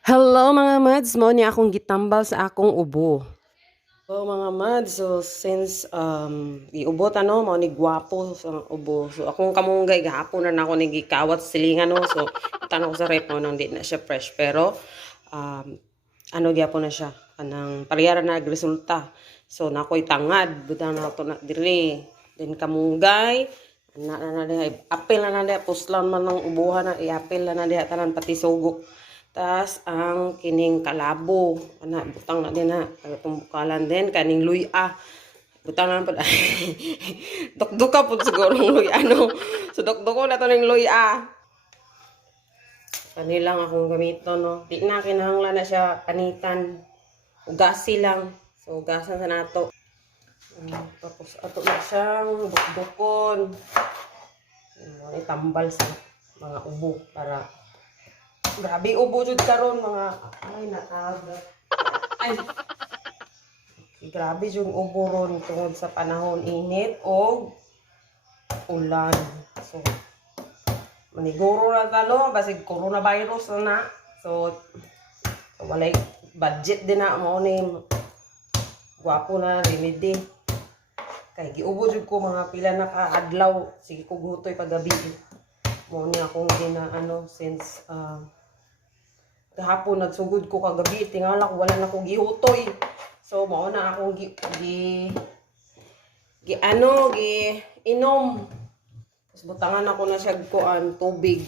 Hello mga mads, mo ni akong gitambal sa akong ubo. So mga mads, so since iubot ano, mo ni gwapo sa ubo. So akong kamunggay gahapon na ako ni gikawat silingan no. So tanong ko sa rep mo nang di na siya fresh pero um, ano gyapon na siya kanang parehara na resulta. So nakoy tangad, butang na to na diri. Then kamunggay na diha apil na diha puslan man ng ubuhan na iapil na diha tanan pati sugok. Tas ang kining kalabo ana butang na din na tumbukalan din kaning luya butang na pud dokdoka pud siguro ng luya no so dokdoko na to ning luya kanilang akong gamiton no di na kinahanglan na siya panitan ugasi lang so ugasan sa nato. Tapos ato na siyang dokdokon itambal sa mga ubo para grabe ubo jud karon mga ay naaga. Ay grabe jud ubo ron tungod sa panahon init o ulan. So maniguro na talo basig coronavirus na. So walay budget din na mo ni gwapo na remedy. Kay giubo jud ko mga pila na ka adlaw sige ko gutoy paggabi. Mo ni akong gina ano since kahapon nagsugod ko kagabi tingala ko wala na ko gihutoy so mao na akong gi inom tapos butangan ako na siya kuan tubig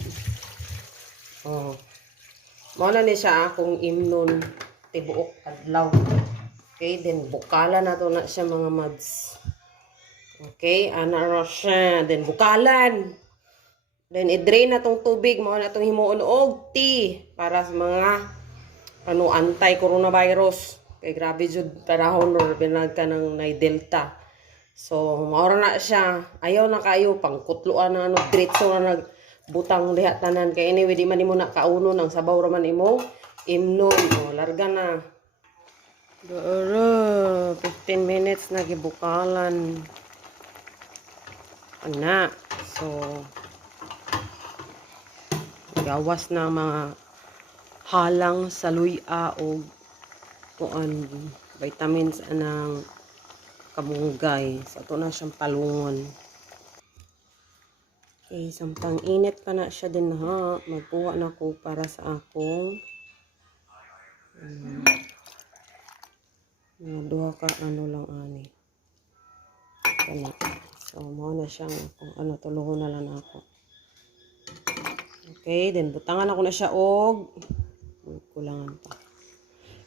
mao na ni siya akong imnon tibuok adlaw. Okay, then bukala na to na siya mga mads. Okay, ana ra siya then bukalan. Then i-drain na tong tubig, mao na tong himuon og tea para sa mga anti-coronavirus. Kay grabe jud panahon or binag ka ng delta. So mao na siya. Ayaw na kayo pangkutluan na diretso na nagbutang diha tanan kay anyway di man nimo na kauno ng sabaw ra man imo imnon. Larga na. Dara 15 minutes na gibukalan. Ana. So gawas na mga halang sa luya o kuan vitamins anang kamunggay sa so, na siyang palungon. Okay, samtang init pa na siya din ha magkuha na ko para sa akong duha ka ano lang ani kana so mo na siyang kung ano tulungan na lang ako. Okay, then butangan ako na siya og kulangan pa.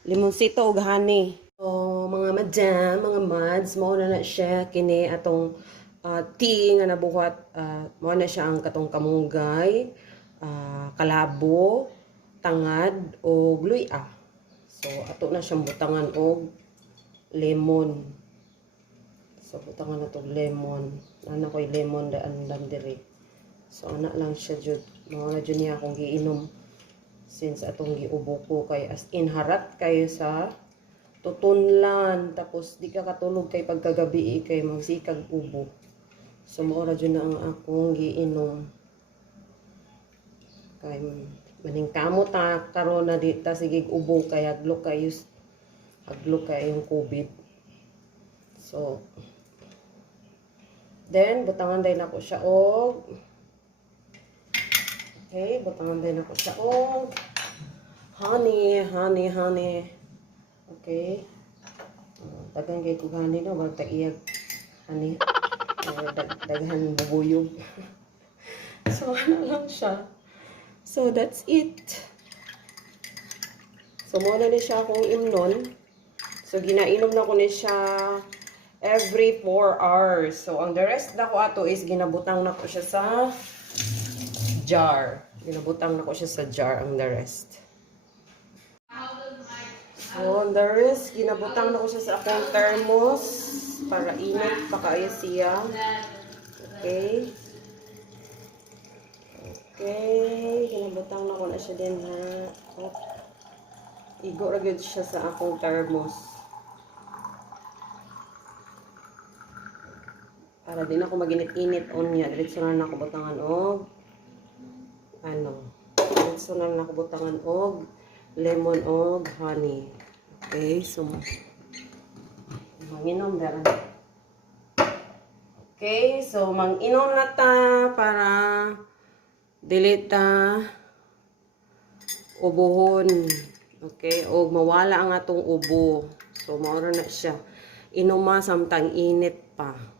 Limonsito og honey. So, mga madam, mga mads, mao na siya kini atong tea nga nabuhat. Mao na siya ang katong kamunggay, kalabo, tangad og luya. So, ato na siyang butangan og lemon. So, butangan na tong lemon. Ana ko'y lemon daan lang diri. So, ana lang siya jud. Mao na jud niya akong giinom since atong giubo ko kay as in harat kayo sa tutunlan tapos di ka katulog kay pagkagabi kay magsikag ubo. So mao ra jud na ang akong giinom. Kay maning kamot ta karon na di ta sige ubo kay hadlok kay yung COVID. So then butangan din ako siya og okay, butangan din ako siya og honey. Okay. Tagang kay kog honey no, wag ta iyag honey. Daghan bubuyog. So ano lang siya. So that's it. So mo na ni siya akong imnon. So ginainom na ko ni siya every 4 hours. So ang the rest na ko ato is ginabutang na ko siya sa jar. Ginabutang na ko siya sa jar ang the rest. So, ang the rest, ginabutang na ko siya sa akong thermos para init pa kaya siya. Okay. Okay. Ginabutang na ko na siya din ha. Oh. Igo ragid siya sa akong thermos. Para din ako maginit-init on niya. Diretso na ako butangan og diretso na ako butangan og lemon o honey. Okay, so manginom dara. Okay, so manginom na ta para dili ta ubohon. Okay, o mawala ang atong ubo. So mao na siya. Inuma samtang init pa.